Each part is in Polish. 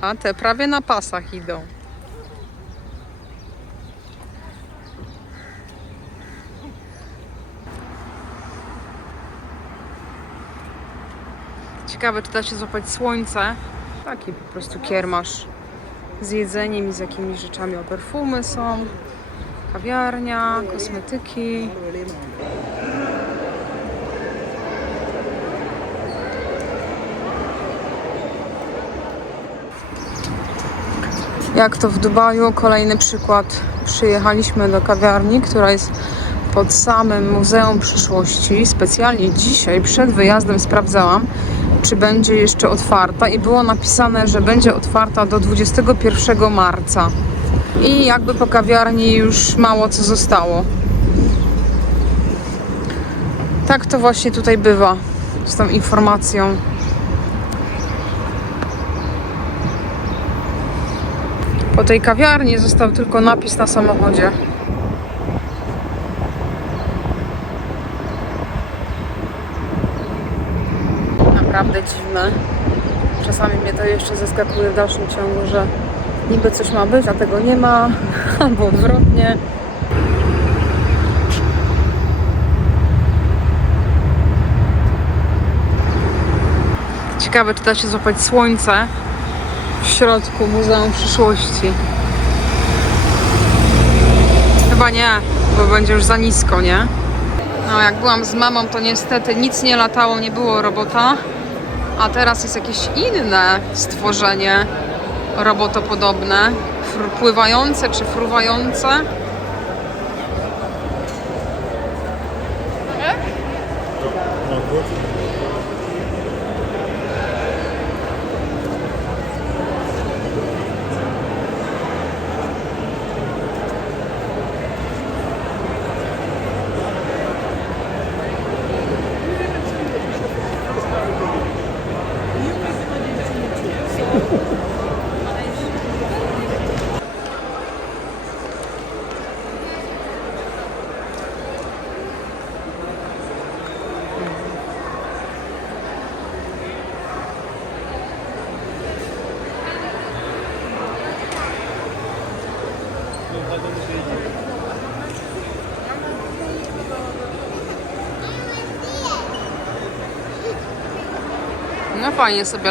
A te prawie na pasach idą. Ciekawe, czy da się złapać słońce. Taki po prostu kiermasz z jedzeniem i z jakimiś rzeczami. O, perfumy są, kawiarnia, kosmetyki. Jak to w Dubaju, kolejny przykład. Przyjechaliśmy do kawiarni, która jest pod samym Muzeum Przyszłości. Specjalnie dzisiaj przed wyjazdem sprawdzałam, czy będzie jeszcze otwarta i było napisane, że będzie otwarta do 21 marca. I jakby po kawiarni już mało co zostało. Tak to właśnie tutaj bywa z tą informacją. Po tej kawiarni został tylko napis na samochodzie. Naprawdę dziwne. Czasami mnie to jeszcze zaskakuje w dalszym ciągu, że niby coś ma być, a tego nie ma, albo odwrotnie. Ciekawe, czy da się złapać słońce w środku Muzeum Przyszłości. Chyba nie, bo będzie już za nisko, nie? No, jak byłam z mamą, to niestety nic nie latało, nie było robota. A teraz jest jakieś inne stworzenie robotopodobne, pływające czy fruwające. No fajnie sobie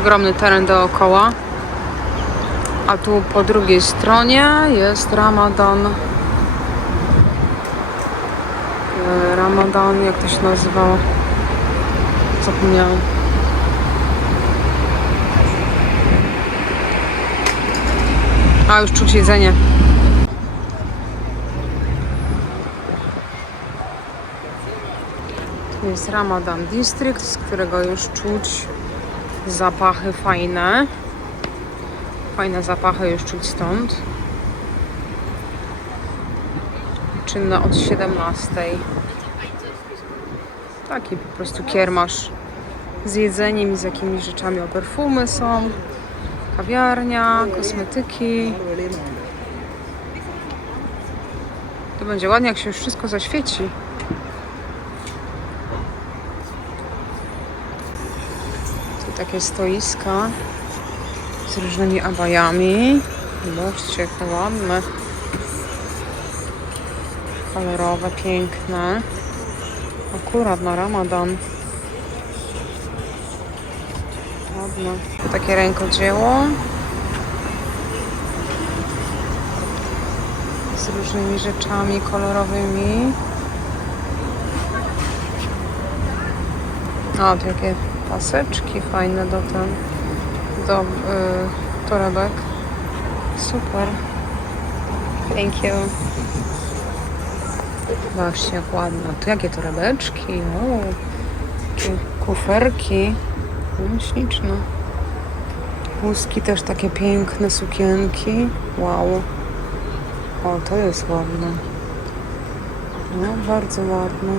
Ogromny teren dookoła. A tu po drugiej stronie jest Ramadan. E, Ramadan, jak to się nazywało? Zapomniałam. A już czuć jedzenie. Tu jest Ramadan District, z którego już czuć zapachy fajne. Fajne zapachy już czuć stąd. Czynne od 17. Taki po prostu kiermasz z jedzeniem i z jakimiś rzeczami. O, perfumy są, kawiarnia, kosmetyki. To będzie ładnie, jak się już wszystko zaświeci. Takie stoiska z różnymi abajami. Zobaczcie, ładne. Kolorowe, piękne. Akurat na ramadan. Ładne. Takie rękodzieło. Z różnymi rzeczami kolorowymi. A, tu jakie paseczki fajne do ten, do y, torebek. Super. Thank you. Zobaczcie jak ładne. Tu jakie torebeczki. O, czy kuferki. No, śliczne. Łuski też takie piękne sukienki. Wow. O, to jest ładne. No, bardzo ładne.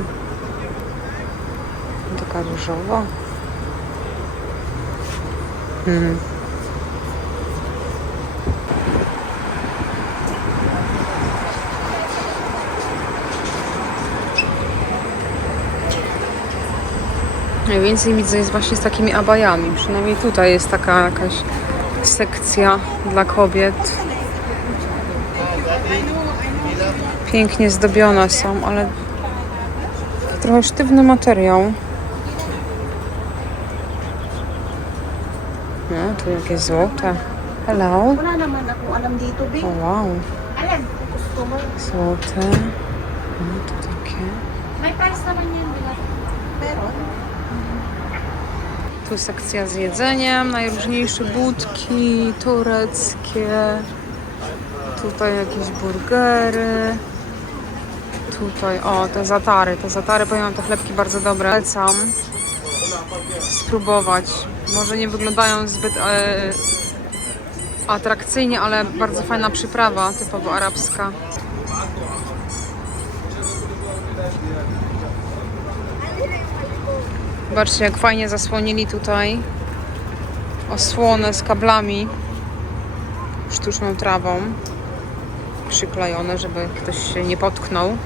Taka różowa. Hmm. Najwięcej widzę jest właśnie z takimi abajami. Przynajmniej tutaj jest taka jakaś sekcja dla kobiet. Pięknie zdobione są, ale trochę sztywny materiał. No, tu jakieś złote. Hello. Wala naman ako alam dito, Bing. O, wow. Alam, customer. Złote. No, to takie. May price naman yan, diba? Meron. Tu sekcja z jedzeniem, najróżniejsze budki tureckie. Tutaj jakieś burgery. Tutaj, o, te zatary. Te zatary, powiem te chlebki bardzo dobre. Lecam spróbować. Może nie wyglądają zbyt e, atrakcyjnie, ale bardzo fajna przyprawa, typowo arabska. Zobaczcie, jak fajnie zasłonili tutaj osłonę z kablami sztuczną trawą przyklejone, żeby ktoś się nie potknął.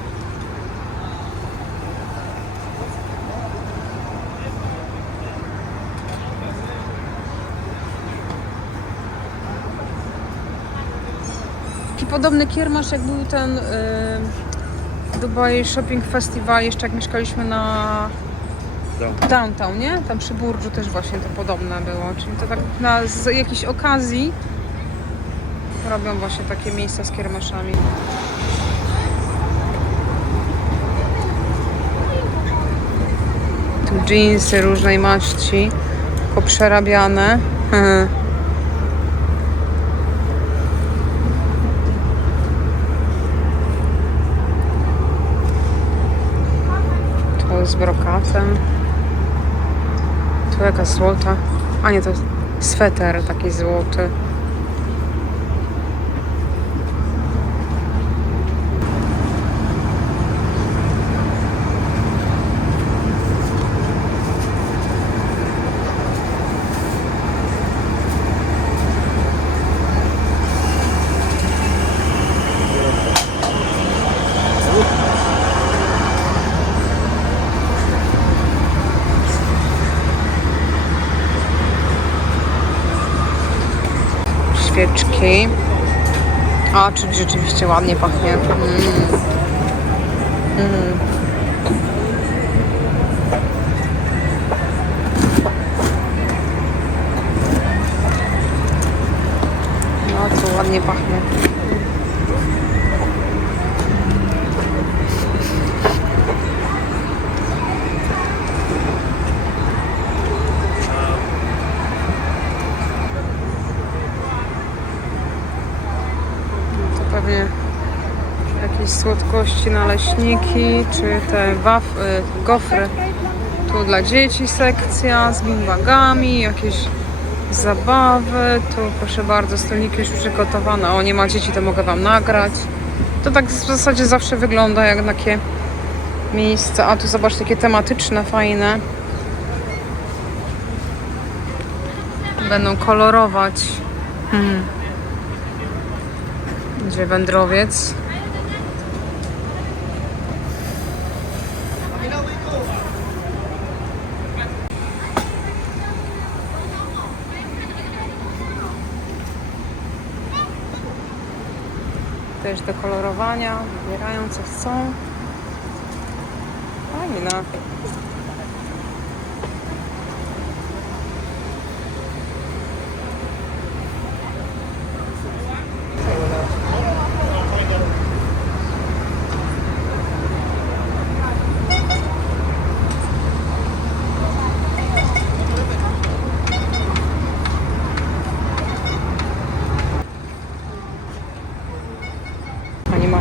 Podobny kiermasz jak był ten yy, Dubai Shopping Festival, jeszcze jak mieszkaliśmy na Downtown, nie? Tam przy Burżu też właśnie to podobne było. Czyli to tak na z jakiejś okazji robią właśnie takie miejsca z kiermaszami. Tu dżinsy różnej maści, poprzerabiane. z brokatem. Tu jakaś złota. A nie, to jest sweter taki złoty. A, czyli rzeczywiście ładnie pachnie. Mm. Mm. No, to ładnie pachnie. To pewnie jakieś słodkości, naleśniki, czy te waf, y, gofry. Tu dla dzieci sekcja z bimbagami, jakieś zabawy. Tu proszę bardzo, stolniki już przygotowane. O, nie ma dzieci, to mogę Wam nagrać. To tak w zasadzie zawsze wygląda jak takie miejsce. A tu zobacz, takie tematyczne, fajne. Będą kolorować. Hmm. Gdzie wędrowiec? Też do kolorowania, wybierają co chcą. Fajne. Pani ma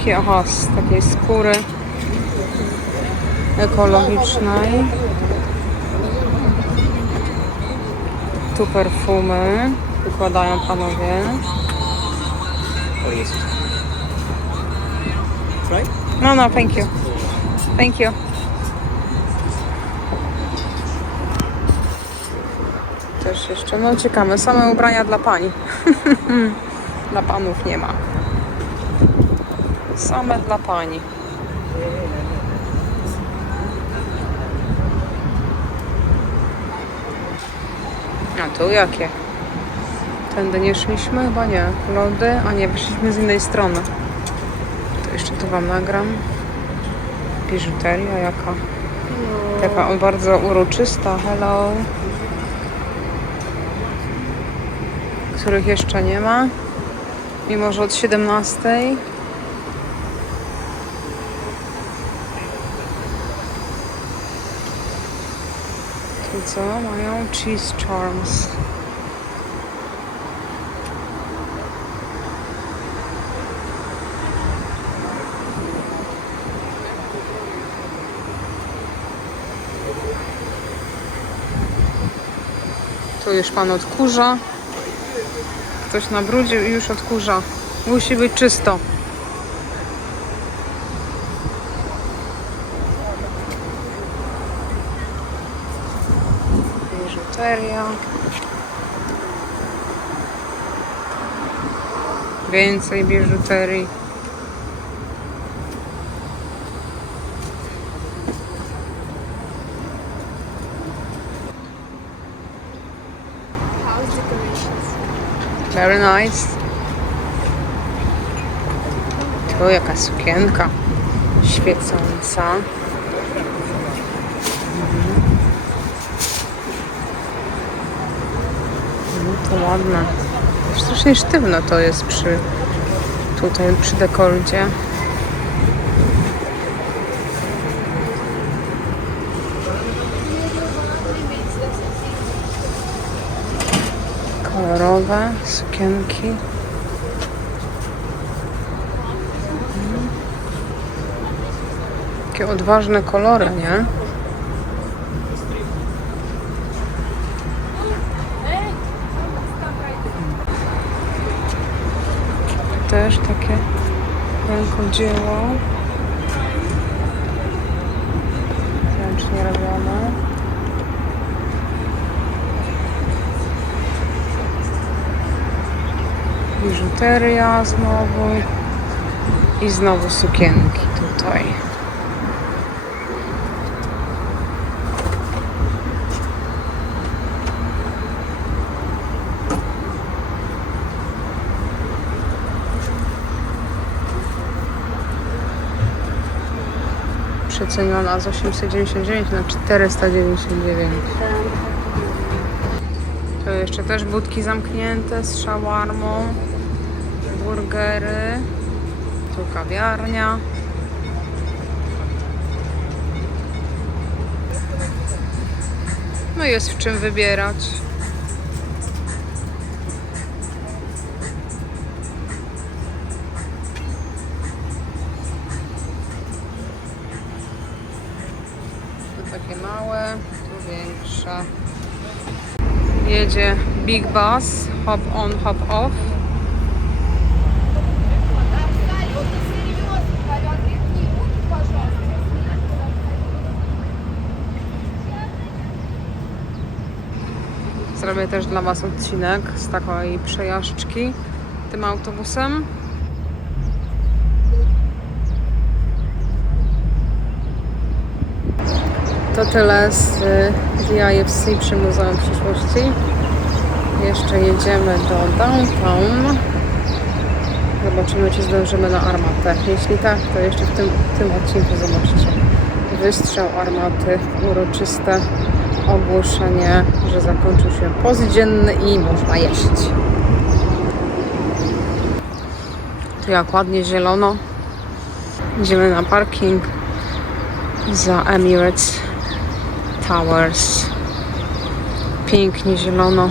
torebki, aha, z takiej skóry ekologicznej. tu perfumy. Wykładają panowie. No, no, thank you. Thank you. Też jeszcze, no ciekawe, same ubrania dla pani. dla panów nie ma. Same dla pani. A tu jakie? Tędy nie szliśmy? Chyba nie. Lody? A nie, wyszliśmy z innej strony. To jeszcze tu wam nagram. Biżuteria jaka? Taka bardzo uroczysta. Hello. Których jeszcze nie ma. Mimo, że od 17. Tu co mają? Cheese Charms. Tu już pan odkurza. Ktoś nabrudził i już odkurza. Musi być czysto. Biżuteria. Więcej biżuterii. House decorations. Very nice. Tu jaka sukienka świecąca. Mhm. Ładne. Strasznie sztywno to jest przy tutaj przy dekolcie. Kolorowe sukienki. Takie odważne kolory, nie? Też takie rękodzieło. Ręcznie robione. biżuteria znowu i znowu sukienki tutaj. Przeceniona z 899 na 499. To jeszcze też budki zamknięte z szawarmą, burgery, tu kawiarnia. No jest w czym wybierać. Big Bus, hop on, hop off. Zrobię też dla Was odcinek z takiej przejażdżki tym autobusem. To tyle z y, DIFC przy Muzeum Przyszłości. Jeszcze jedziemy do downtown. Zobaczymy, czy zdążymy na armatę. Jeśli tak, to jeszcze w tym, w tym odcinku zobaczycie wystrzał armaty, uroczyste ogłoszenie, że zakończył się post dzienny i można jeść. Tu jak ładnie zielono. Idziemy na parking za Emirates Towers. Pięknie zielono.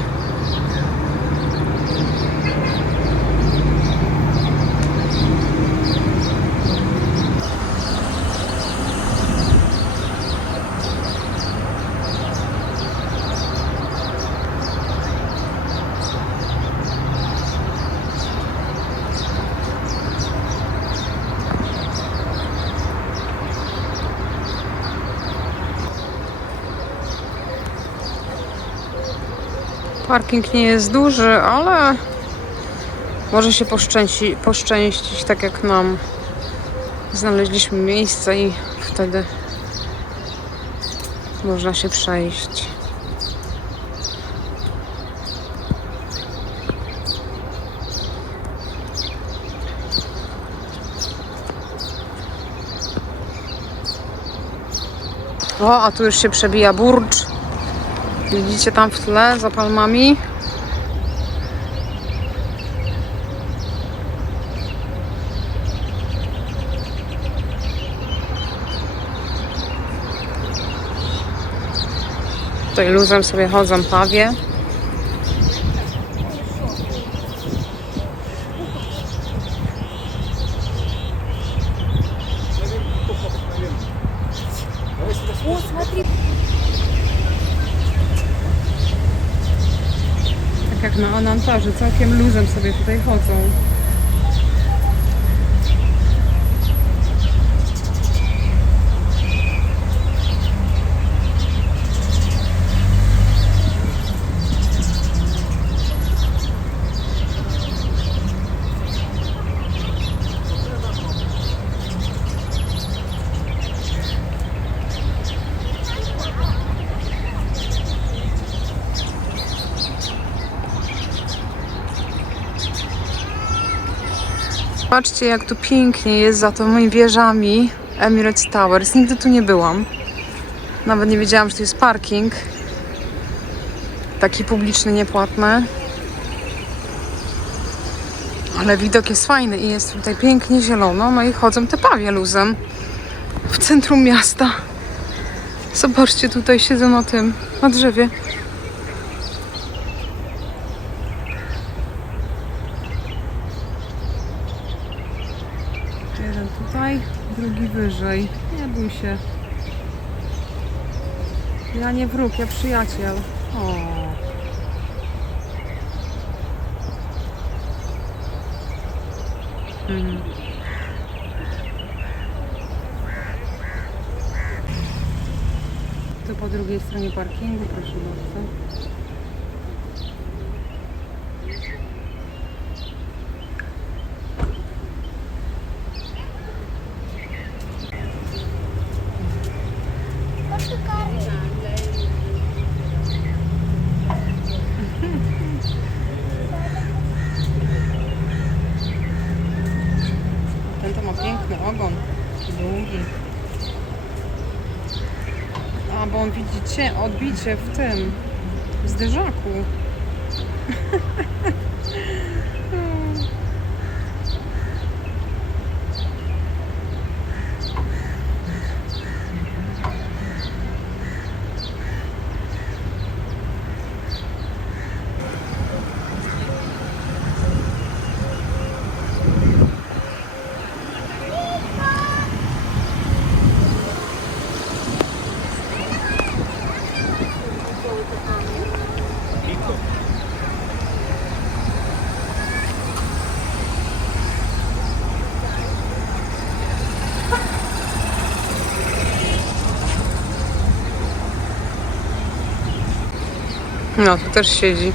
Parking nie jest duży, ale może się poszczęści, poszczęścić, tak jak nam. Znaleźliśmy miejsce i wtedy można się przejść. O, a tu już się przebija burcz. Widzicie tam w tle za palmami? Tutaj luzem sobie chodzą pawie. Tak jak Anantarze, całkiem luzem sobie tutaj chodzą. Patrzcie, jak tu pięknie jest za tymi wieżami Emirates Towers. Nigdy tu nie byłam. Nawet nie wiedziałam, że tu jest parking. Taki publiczny, niepłatny. Ale widok jest fajny i jest tutaj pięknie zielono. No i chodzą te pawie luzem w centrum miasta. Zobaczcie, tutaj siedzą na tym, na drzewie. Jeden tutaj, drugi wyżej. Nie bój się. Ja nie wróg, ja przyjaciel. O. Mhm. Tu po drugiej stronie parkingu, proszę bardzo. Ten to ma piękny ogon. Długi. A, bo on widzi cię, odbicie w tym, w zderzaku. No, tu też siedzi.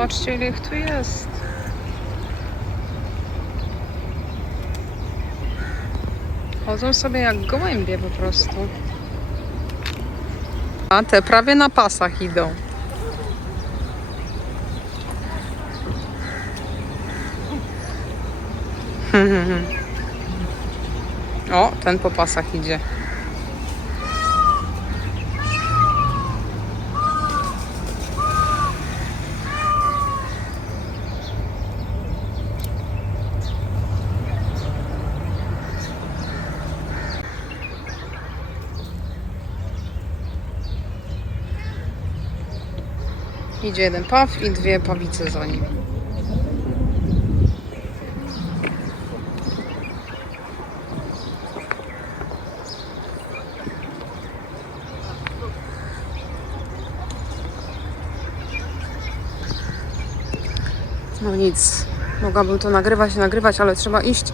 Zobaczcie, ile ich tu jest. Chodzą sobie jak gołębie po prostu. A te prawie na pasach idą. O, ten po pasach idzie. Idzie jeden paw i dwie pawice za nim. No nic, mogłabym to nagrywać, nagrywać, ale trzeba iść,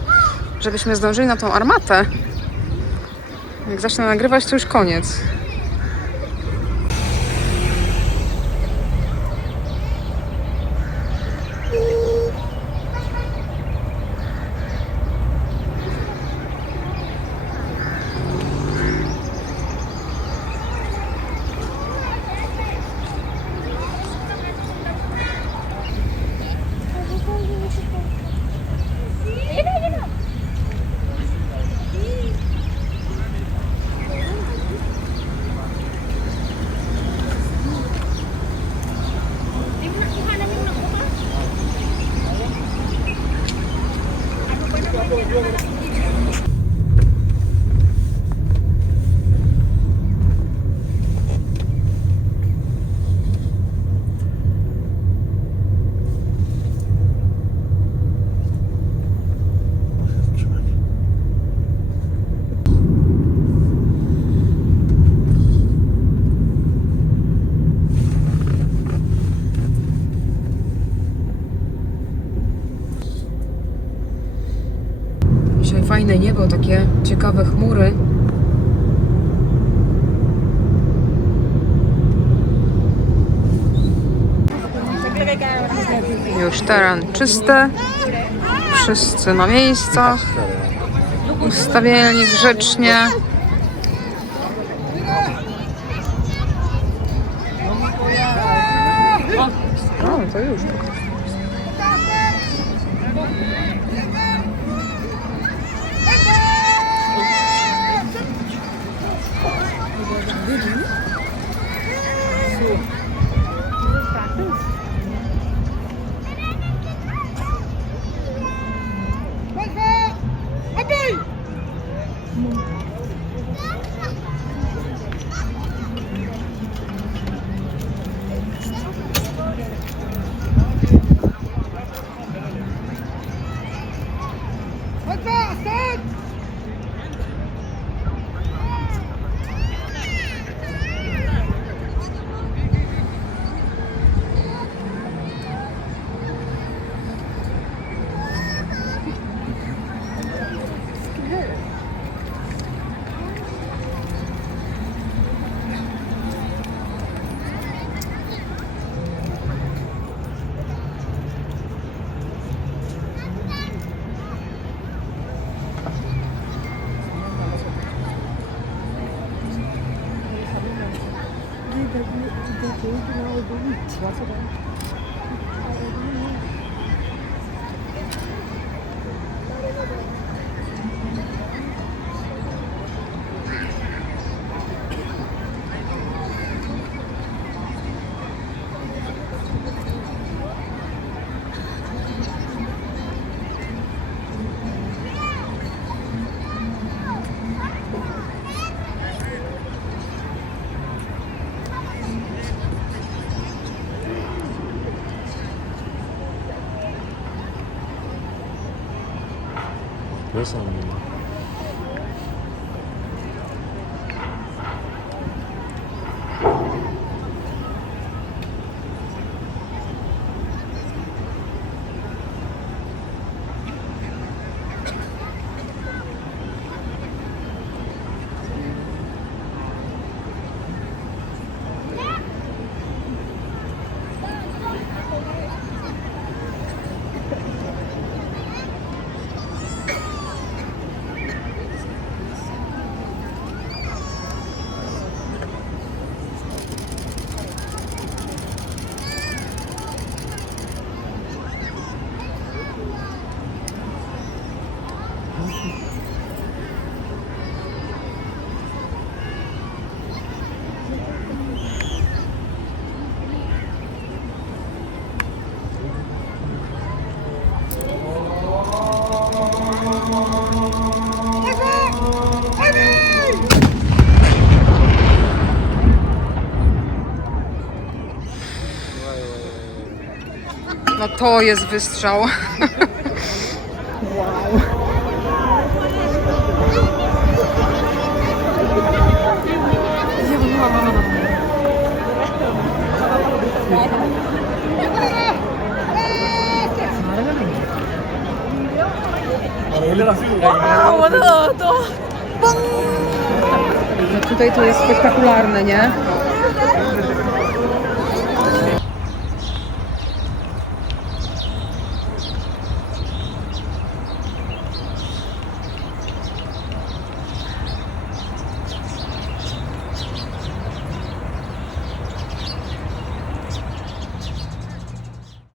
żebyśmy zdążyli na tą armatę. Jak zacznę nagrywać, to już koniec. Dzisiaj niebo, takie ciekawe chmury. Już teren czysty. Wszyscy na miejscach. Ustawieni grzecznie. Jest No to jest wystrzał. wow. No tutaj to jest spektakularne, nie?